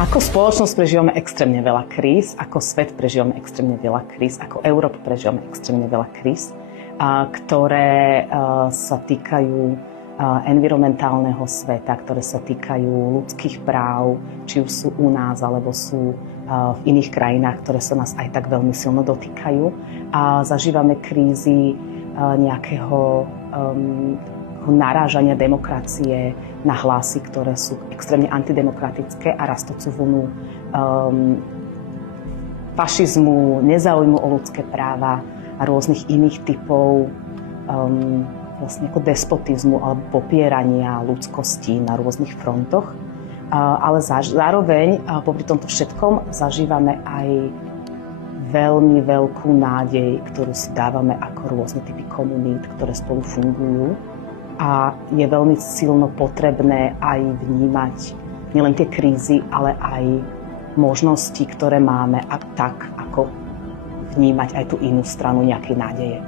Ako spoločnosť prežívame extrémne veľa kríz, ako svet prežívame extrémne veľa kríz, ako Európa prežívame extrémne veľa kríz, ktoré sa týkajú environmentálneho sveta, ktoré sa týkajú ľudských práv, či už sú u nás, alebo sú v iných krajinách, ktoré sa nás aj tak veľmi silno dotýkajú. A zažívame krízy nejakého narážania demokracie na hlasy, ktoré sú extrémne antidemokratické a rastúcu vlnu fašizmu, nezáujmu o ľudské práva a rôznych iných typov vlastne ako despotizmu alebo popierania ľudskosti na rôznych frontoch. Ale zároveň popri tomto všetkom zažívame aj veľmi veľkú nádej, ktorú si dávame ako rôzne typy komunít, ktoré spolu fungujú. A je veľmi silno potrebné aj vnímať nielen tie krízy, ale aj možnosti, ktoré máme a tak, ako vnímať aj tú inú stranu nejakej nádeje.